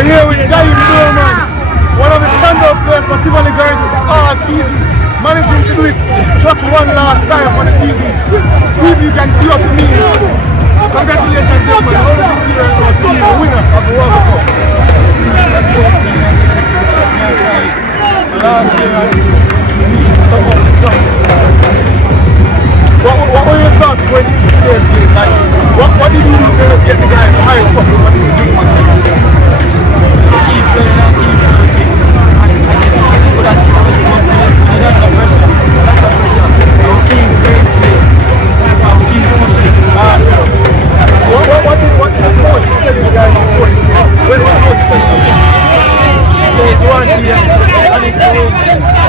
We're here with Jamaican, man. One of the stand-up players for Tivoli girls all season. Managing to do it just one last time for the season. People, you can see what it means. Congratulations, young man. How does it feel about being the winner of the World Cup? Last year, we come up with something. What were your thoughts when you did today's game? Like, what did you do to get the guys hyped up for this big one? Keep playing and keep working. I think what I see now is one play. We don't have pressure. That's the pressure. I will keep playing play. I will keep pushing hard. What did the coach tell you guys before the game? What did the coach tell you? So it's 1 year and it's the whole thing.